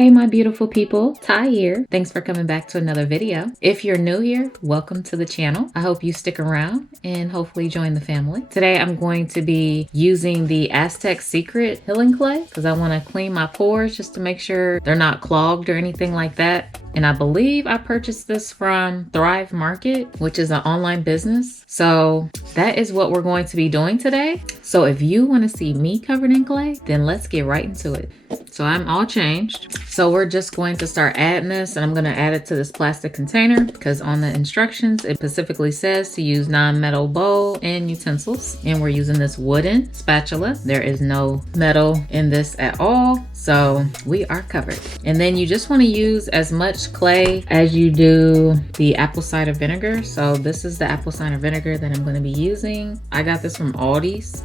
Hey my beautiful people, Ty here. Thanks for coming back to another video. If you're new here, welcome to the channel. I hope you stick around and hopefully join the family. Today I'm going to be using the Aztec Secret Healing Clay because I want to clean my pores just to make sure they're not clogged or anything like that. And I believe I purchased this from Thrive Market, which is an online business. So that is what we're going to be doing today. So if you want to see me covered in clay, then let's get right into it. So I'm all changed. So we're just going to start adding this, and I'm going to add it to this plastic container because on the instructions, it specifically says to use non-metal bowl and utensils. And we're using this wooden spatula. There is no metal in this at all. So we are covered. And then you just want to use as much clay as you do the apple cider vinegar. So this is the apple cider vinegar that I'm going to be using. I got this from Aldi's.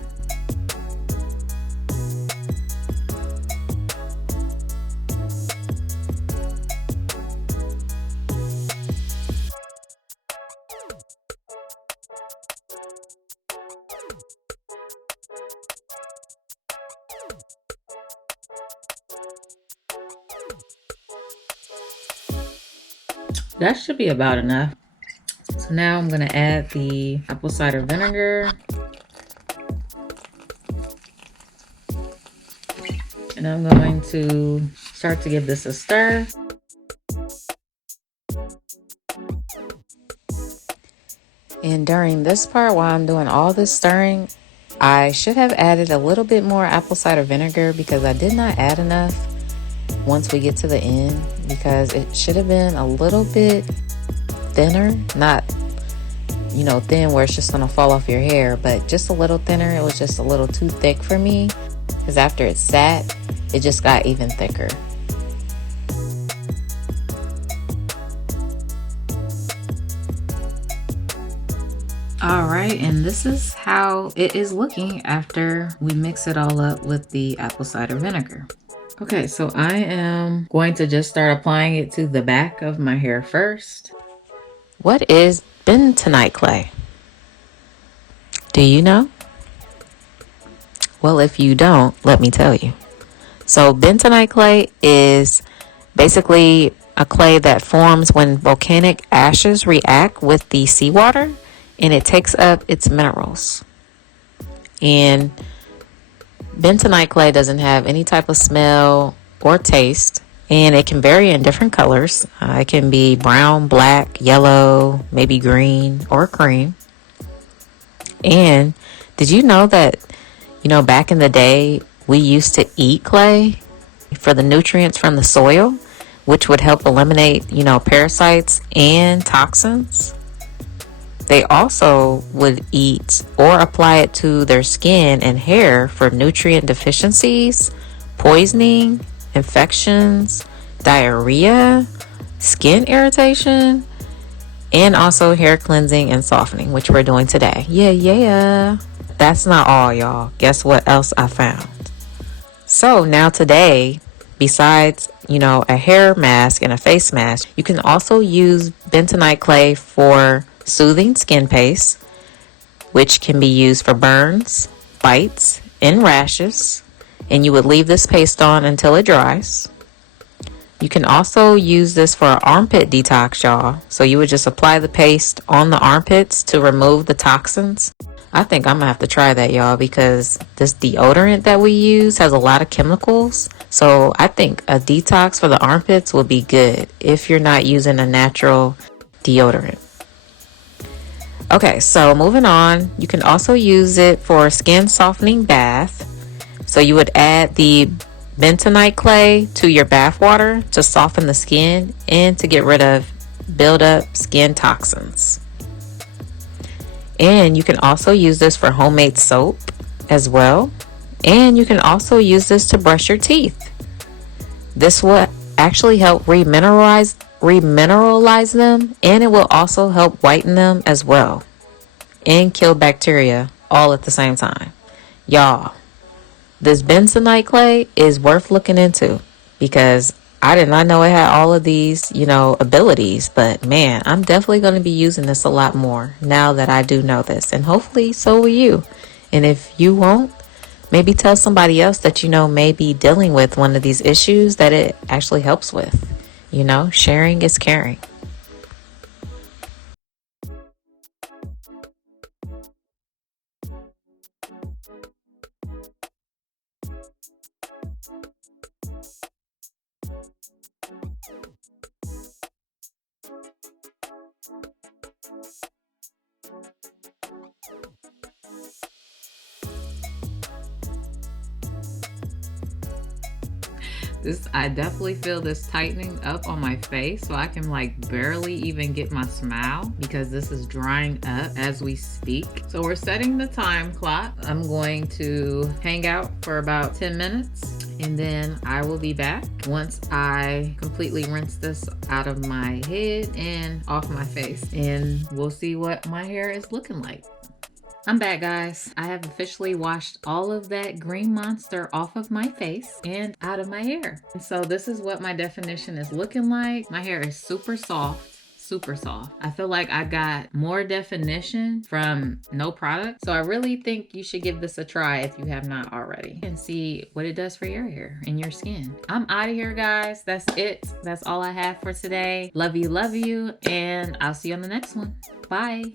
That should be about enough. So now I'm going to add the apple cider vinegar. And I'm going to start to give this a stir. And during this part, while I'm doing all this stirring, I should have added a little bit more apple cider vinegar because I did not add enough once we get to the end, because it should have been a little bit thinner, not thin where it's just gonna fall off your hair, but just a little thinner. It was just a little too thick for me because after it sat, it just got even thicker. All right, and this is how it is looking after we mix it all up with the apple cider vinegar. Okay, so I am going to just start applying it to the back of my hair first. What is bentonite clay? Do you know? Well, if you don't, let me tell you. So bentonite clay is basically a clay that forms when volcanic ashes react with the seawater and it takes up its minerals. And bentonite clay doesn't have any type of smell or taste, and it can vary in different colors. It can be brown, black, yellow, maybe green or cream. And did you know that, back in the day, we used to eat clay for the nutrients from the soil, which would help eliminate, parasites and toxins? They also would eat or apply it to their skin and hair for nutrient deficiencies, poisoning, infections, diarrhea, skin irritation, and also hair cleansing and softening, which we're doing today. Yeah. That's not all, y'all. Guess what else I found? So now today, besides, a hair mask and a face mask, you can also use bentonite clay for soothing skin paste, which can be used for burns, bites, and rashes. And you would leave this paste on until it dries. You can also use this for an armpit detox, y'all. So you would just apply the paste on the armpits to remove the toxins. I think I'm gonna have to try that, y'all, because this deodorant that we use has a lot of chemicals. So I think a detox for the armpits would be good if you're not using a natural deodorant. Okay, so moving on, you can also use it for a skin softening bath. So you would add the bentonite clay to your bath water to soften the skin and to get rid of build up skin toxins. And you can also use this for homemade soap as well. And you can also use this to brush your teeth. This will actually help remineralize them, and it will also help whiten them as well and kill bacteria all at the same time. Y'all, this bentonite clay is worth looking into because I did not know it had all of these, abilities, but man, I'm definitely going to be using this a lot more now that I do know this, and hopefully so will you. And if you won't, maybe tell somebody else that you know may be dealing with one of these issues that it actually helps with. You know, sharing is caring. I definitely feel this tightening up on my face, so I can like barely even get my smile because this is drying up as we speak. So we're setting the time clock. I'm going to hang out for about 10 minutes and then I will be back once I completely rinse this out of my head and off my face, and we'll see what my hair is looking like. I'm back, guys. I have officially washed all of that green monster off of my face and out of my hair. And so this is what my definition is looking like. My hair is super soft. Super soft. I feel like I got more definition from no product. So I really think you should give this a try if you have not already and see what it does for your hair and your skin. I'm out of here, guys. That's it. That's all I have for today. Love you, and I'll see you on the next one. Bye.